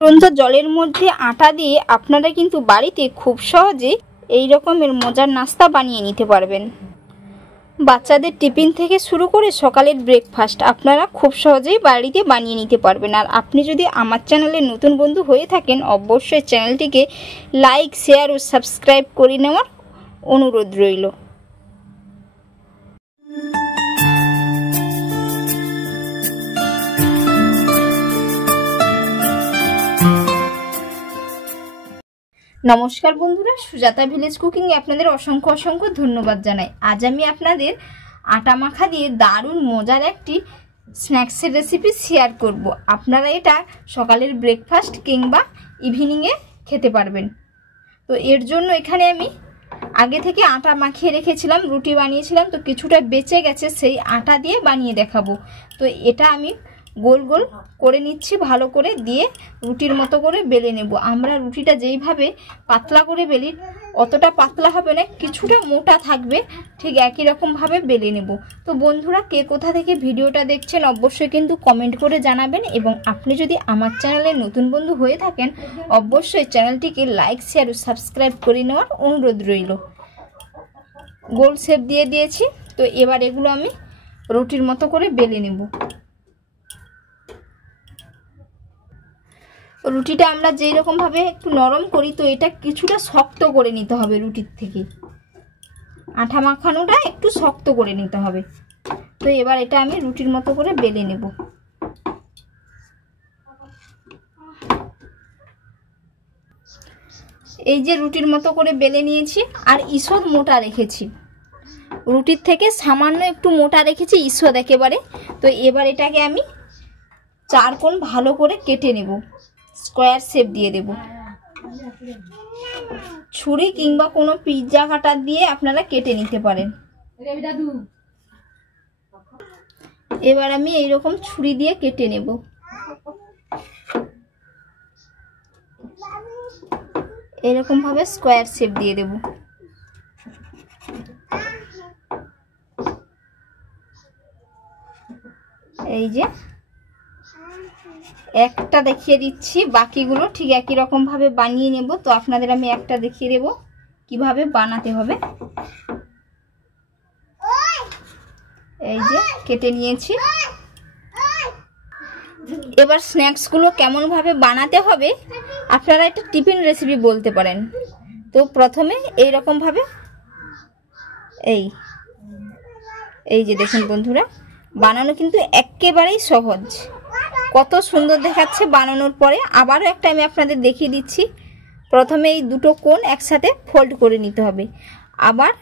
ফুটন্ত জলের মধ্যে আটা দিয়ে আপনারা কিন্তু বাড়িতে খুব সহজে এই রকমের মজার নাস্তা বানিয়ে নিতে পারবেন। বাচ্চাদের টিফিন থেকে শুরু করে সকালের ব্রেকফাস্ট আপনারা খুব সহজেই বাড়িতে বানিয়ে নিতে পারবেন। আর আপনি যদি আমার চ্যানেলে নতুন বন্ধু হয়ে থাকেন, অবশ্যই চ্যানেলটিকে লাইক, শেয়ার ও সাবস্ক্রাইব করে নেওয়ার অনুরোধ রইল। নমস্কার বন্ধুরা, সুজাতা ভিলেজ কুকিংয়ে আপনাদের অসংখ্য অসংখ্য ধন্যবাদ জানাই। আজ আমি আপনাদের আটা মাখা দিয়ে দারুণ মজার একটি স্ন্যাক্সের রেসিপি শেয়ার করব। আপনারা এটা সকালের ব্রেকফাস্ট কিংবা ইভিনিংয়ে খেতে পারবেন। তো এর জন্য এখানে আমি আগে থেকে আটা মাখিয়ে রেখেছিলাম, রুটি বানিয়েছিলাম, তো কিছুটা বেঁচে গেছে, সেই আটা দিয়ে বানিয়ে দেখাবো। তো এটা আমি গোল গোল করে নিচ্ছি, ভালো করে দিয়ে রুটির মতো করে বেলে নেব। আমরা রুটিটা যেইভাবে পাতলা করে বেলি অতটা পাতলা হবে না, কিছুটা মোটা থাকবে, ঠিক একই রকমভাবে বেলে নেব। তো বন্ধুরা, কে কোথা থেকে ভিডিওটা দেখছেন অবশ্যই কিন্তু কমেন্ট করে জানাবেন। এবং আপনি যদি আমার চ্যানেলে নতুন বন্ধু হয়ে থাকেন, অবশ্যই চ্যানেলটিকে লাইক, শেয়ার ও সাবস্ক্রাইব করে নেওয়ার অনুরোধ রইল। গোল শেপ দিয়ে দিয়েছি, তো এবার এগুলো আমি রুটির মতো করে বেলে নেব। রুটিটা আমরা যেই রকম ভাবে একটু নরম করি, তো এটা কিছুটা শক্ত করে নিতে হবে। রুটির থেকে আঠা মাখানোটা একটু শক্ত করে নিতে হবে। তো এবার এটা আমি রুটির মতো করে বেলে নেব। এই যে রুটির মতো করে বেলে নিয়েছি, আর ঈষৎ মোটা রেখেছি, রুটির থেকে সামান্য একটু মোটা রেখেছি ঈষৎ একেবারে। তো এবার এটাকে আমি চার কোণ ভালো করে কেটে নেব, স্কোয়ার শেপ দিয়ে দেব। ছুরি কিংবা কোনো পিৎজা কাটার দিয়ে আপনারা কেটে নিতে পারেন। এবার আমি এইরকম ছুরি দিয়ে কেটে নেব। এরকম ভাবে স্কোয়ার শেপ দিয়ে দেব। এই যে একটা দেখিয়ে দিচ্ছি, বাকিগুলো ঠিক একই রকম ভাবে বানিয়ে নেব। তো আপনাদের আমি একটা দেখিয়ে দেব কিভাবে বানাতে হবে। এই যে কেটে নিয়েছি। এবার স্ন্যাক্সগুলো কেমন ভাবে বানাতে হবে আপনারা একটা টিফিন রেসিপি বলতে পারেন। তো প্রথমে এই রকম ভাবে এই যে দেখুন বন্ধুরা, বানানো কিন্তু একেবারেই সহজ, কত সুন্দর দেখাচ্ছে বানানোর পরে। আবারও একটা আমি আপনাদের দেখিয়ে দিচ্ছি। প্রথমে এই দুটো কোণ একসাথে ফোল্ড করে নিতে হবে, আবার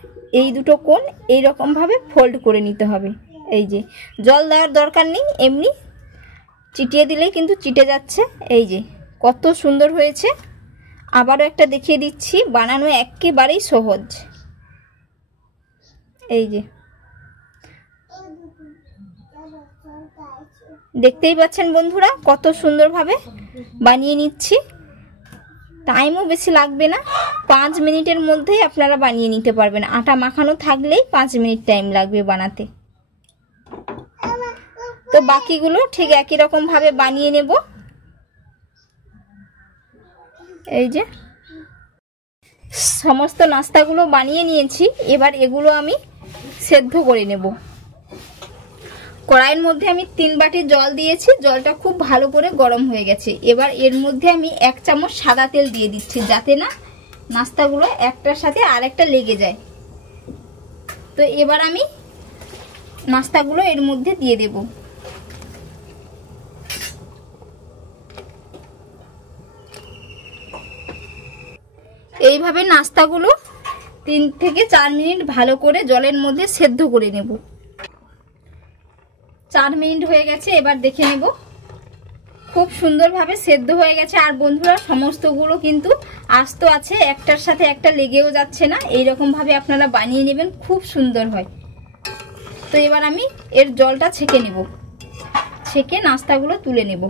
এই দুটো কোণ এইরকম ভাবে ফোল্ড করে নিতে হবে। এই যে জল দেওয়ার দরকার নেই, এমনি চিটিয়ে দিলেই কিন্তু চিটে যাচ্ছে। এই যে কত সুন্দর হয়েছে। আবারও একটা দেখিয়ে দিচ্ছি, বানানো একেবারেই সহজ। এই যে দেখতেই পাচ্ছেন বন্ধুরা, কত সুন্দরভাবে বানিয়ে নিচ্ছি। টাইমও বেশি লাগবে না, 5 মিনিটের মধ্যেই আপনারা বানিয়ে নিতে পারবেন। আটা মাখানো থাকলেই 5 মিনিট টাইম লাগবে বানাতে। তো বাকিগুলো ঠিক একই রকম ভাবে বানিয়ে নেব। এই যে সমস্ত নাস্তাগুলো বানিয়ে নিয়েছি, এবার এগুলো আমি সেদ্ধ করে নেব। কড়াইয়ের মধ্যে আমি 3 বাটি জল দিয়েছি, জলটা খুব ভালো করে গরম হয়ে গেছে। এবার এর মধ্যে আমি 1 চামচ সাদা তেল দিয়ে দিচ্ছি, যাতে না নাস্তাগুলো একটার সাথে আরেকটা লেগে যায়। তো এবার আমি নাস্তাগুলো এর মধ্যে দিয়ে দেব। এইভাবে নাস্তাগুলো 3 থেকে 4 মিনিট ভালো করে জলের মধ্যে সেদ্ধ করে নেব। 4 মিনিট হয়ে গেছে, এবার দেখে নেব। খুব সুন্দরভাবে সেদ্ধ হয়ে গেছে। আর বন্ধুরা, সমস্তগুলো কিন্তু আস্ত আছে, একটার সাথে একটা লেগেও যাচ্ছে না। এইরকম ভাবে আপনারা বানিয়ে নেবেন, খুব সুন্দর হয়। তো এবার আমি এর জলটা ছেঁকে নেব, ছেঁকে নাস্তাগুলো তুলে নেব।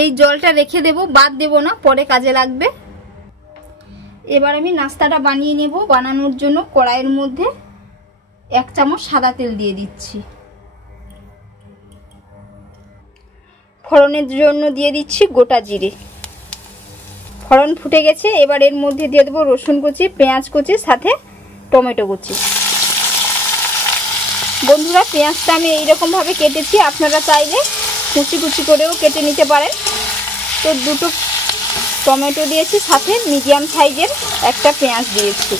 এই জলটা রেখে দেব, বাদ দেব না, পরে কাজে লাগবে। এবার আমি নাস্তাটা বানিয়ে নেব। বানানোর জন্য কড়াইয়ের মধ্যে 1 চামচ সাদা তেল দিয়ে দিচ্ছি। ফোড়নের জন্য দিয়ে দিচ্ছি গোটা জিরে। ফোড়ন ফুটে গেছে, এবার এর মধ্যে দিয়ে দেবো রসুন কুচি, পেঁয়াজ কুচি, সাথে টমেটো কুচি। বন্ধুরা পেঁয়াজটা আমি এইরকমভাবে কেটেছি, আপনারা চাইলে কুচি কুচি করেও কেটে নিতে পারেন। তো দুটো টমেটো দিয়েছি, সাথে মিডিয়াম সাইজের একটা পেঁয়াজ দিয়েছি।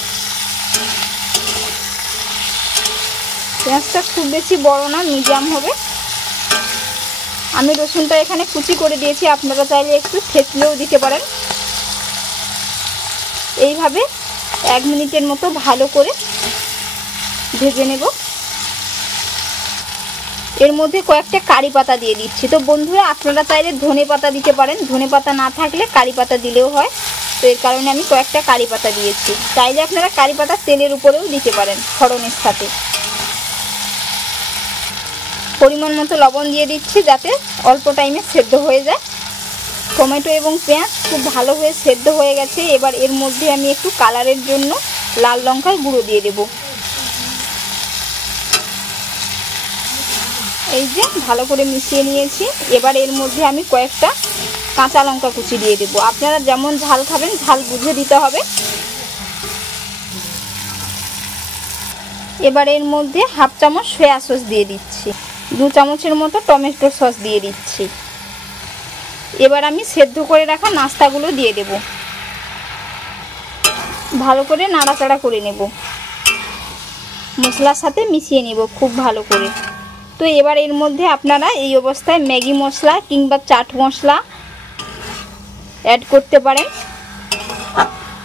পেঁয়াজটা খুব বেশি বড় না, মিডিয়াম হবে। আমি রসুনটা এখানে কুচি করে দিয়েছি, আপনারা চাইলে একটু থেতলেও দিতে পারেন। এইভাবে 1 মিনিটের মতো ভালো করে ভেজে নেব। এর মধ্যে কয়েকটা কারি পাতা দিয়ে দিচ্ছি। তো বন্ধুরা আপনারা চাইলে ধনে পাতা দিতে পারেন, ধনে পাতা না থাকলে কারি পাতা দিলেও হয়। তো এর কারণে আমি কয়েকটা কারি পাতা দিয়েছি। চাইলে আপনারা কারি পাতা তেলের উপরেও দিতে পারেন ফোড়নের সাথে। পরিমাণ মতো লবণ দিয়ে দিচ্ছি, যাতে অল্প টাইমে সেদ্ধ হয়ে যায়। টমেটো এবং পেঁয়াজ খুব ভালো হয়ে সেদ্ধ হয়ে গেছে। এবার এর মধ্যে আমি একটু কালারের জন্য লাল লঙ্কার গুঁড়ো দিয়ে দেব। এই যে ভালো করে মিশিয়ে নিয়েছি। এবার এর মধ্যে আমি কয়েকটা কাঁচা লঙ্কা কুচি দিয়ে দেব। আপনারা যেমন ঝাল খাবেন ঝাল বুঝে দিতে হবে। এবার এর মধ্যে 1/2 চামচ সয়া সস দিয়ে দিচ্ছি, 2 চামচের মতো টমেটো সস দিয়ে দিচ্ছি। এবার আমি সেদ্ধ করে রাখা নাস্তাগুলো দিয়ে দেব। ভালো করে নাড়াচাড়া করে নেব, মশলার সাথে মিশিয়ে নেব খুব ভালো করে। তো এবার এর মধ্যে আপনারা এই অবস্থায় ম্যাগি মশলা কিংবা চাট মশলা অ্যাড করতে পারেন।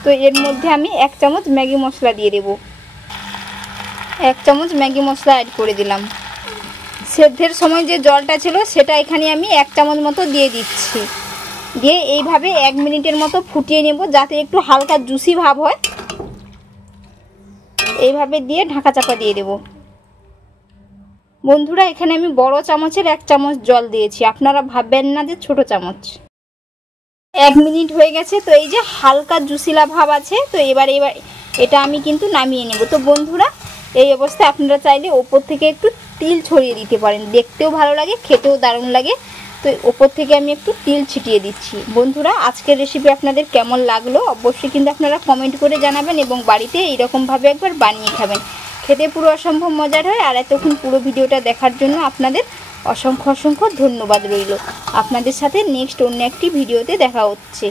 তো এর মধ্যে আমি 1 চামচ ম্যাগি মশলা দিয়ে দেব। 1 চামচ ম্যাগি মশলা অ্যাড করে দিলাম। সেদ্ধের সময় যে জলটা ছিল সেটা এখানে আমি 1 চামচ মতো দিয়ে দিচ্ছি। দিয়ে এইভাবে 1 মিনিটের মতো ফুটিয়ে নেব, যাতে একটু হালকা জুসি ভাব হয়। এইভাবে দিয়ে ঢাকা চাপা দিয়ে দেব। বন্ধুরা এখানে আমি বড় চামচের 1 চামচ জল দিয়েছি, আপনারা ভাববেন না যে ছোট চামচ। 1 মিনিট হয়ে গেছে। তো এই যে হালকা জুসিলা ভাব আছে। তো এবার এটা আমি কিন্তু নামিয়ে নেব। তো বন্ধুরা এই অবস্থায় আপনারা চাইলে ওপর থেকে একটু তিল ছড়িয়ে দিতে পারেন, দেখতেও ভালো লাগে, খেতেও দারুণ লাগে। তো ওপর থেকে আমি একটু তিল ছিটিয়ে দিচ্ছি। বন্ধুরা আজকের রেসিপি আপনাদের কেমন লাগলো অবশ্যই কিন্তু আপনারা কমেন্ট করে জানাবেন, এবং বাড়িতে এইরকমভাবে একবার বানিয়ে খাবেন, খেতে পুরো অসম্ভব মজার হয়। আর এতক্ষণ পুরো ভিডিওটা দেখার জন্য আপনাদের অসংখ্য অসংখ্য ধন্যবাদ রইল। আপনাদের সাথে নেক্সট অন্য একটি ভিডিওতে দেখা হচ্ছে।